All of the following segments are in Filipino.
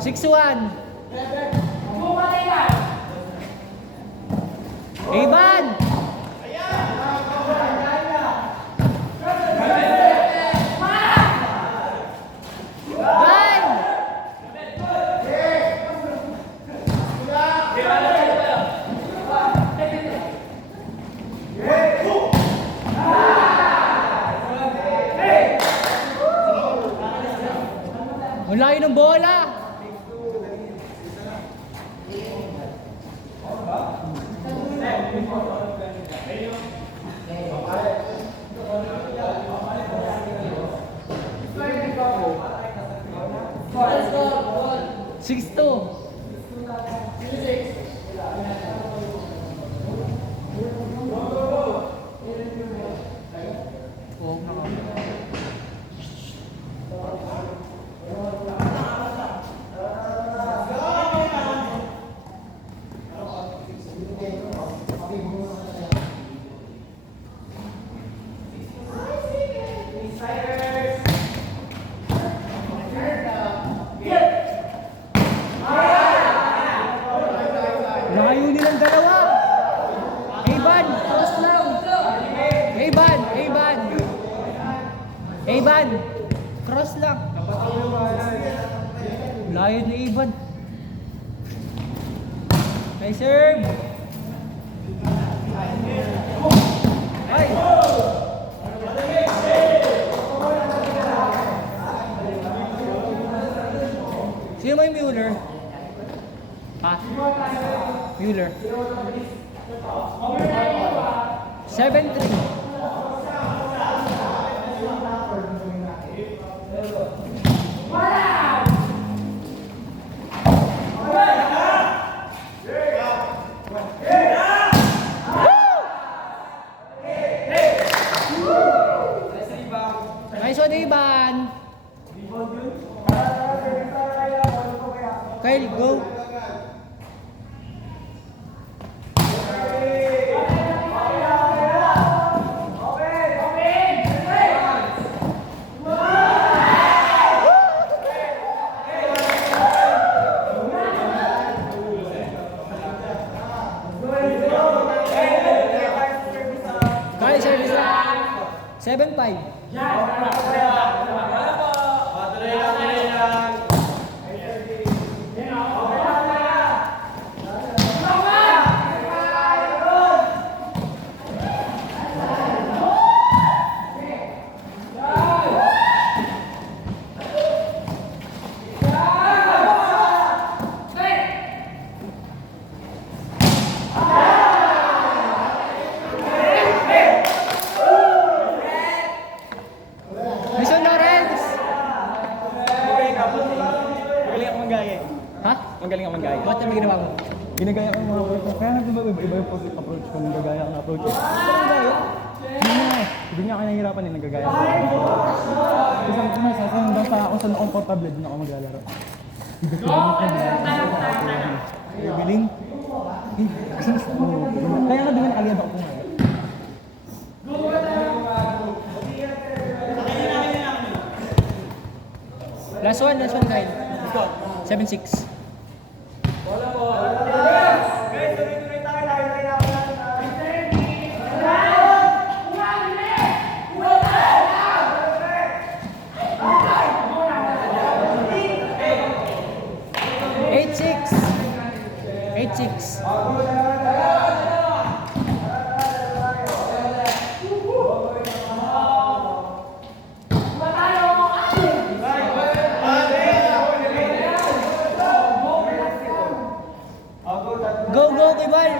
6-1. Ivan! Ang layo ng bola! Six two. Layo nilang dalawa. Evan, cross lang. Evan, cross lang. Layo ni Evan. Nice serve. Ay. Sino ba yung Mueller? Ha? Mueller. 7-3. Nice one, Ivan. Kyle, go. Kyle, service lang. 7-5. Mission Lawrence! Magaling ako manggaya. Ha? Magaling ako manggaya. Ba't naman ginawa mo? Ginagaya ko yung mga work ko. Kaya diba iba yung approach ko nung gagaya ang approach ko. Hindi nga eh. Hindi nga ako nahihirapan eh, nagagaya ko. Kasi saan daw sa ako saan comfortable, doon ako maglalaro. Biling? Kaya nga din ang aliyad ako po ngayon. Last one, Kyle. 7-6. Eight six. Go, Kibar!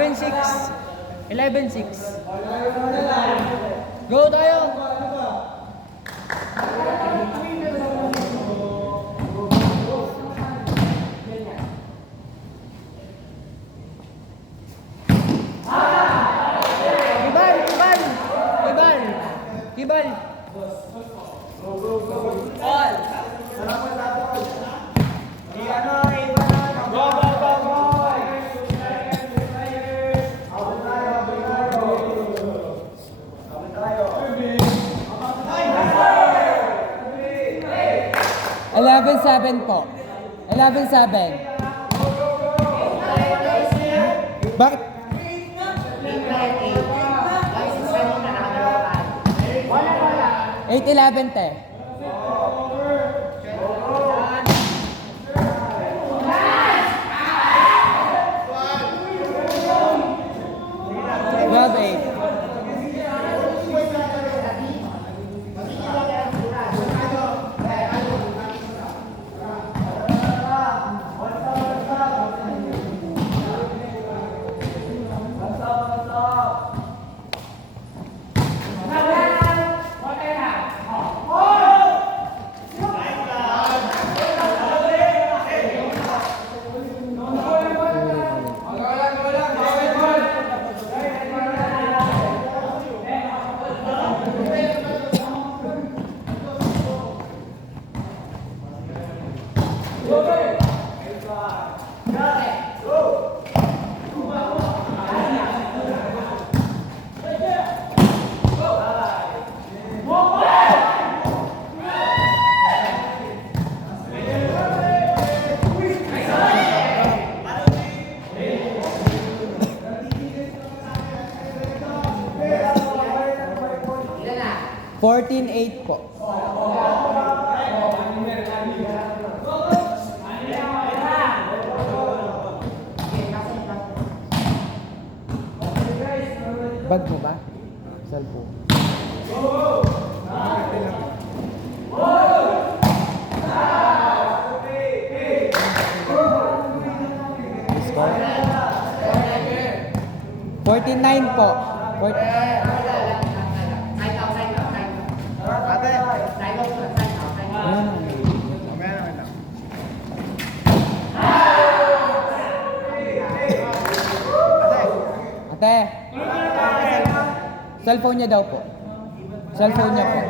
11-6. 11-6. Go tayo! Kibal! Kibal! Kibal! Kibal! Eleven seven po. 11-7. Bakit? 8-11 te. Twelve eight. Fourteen eight po. Bag mo ba? Cellphone. Score? 49 po. 49. Ate. Cellphone niya daw po. Cellphone niya po.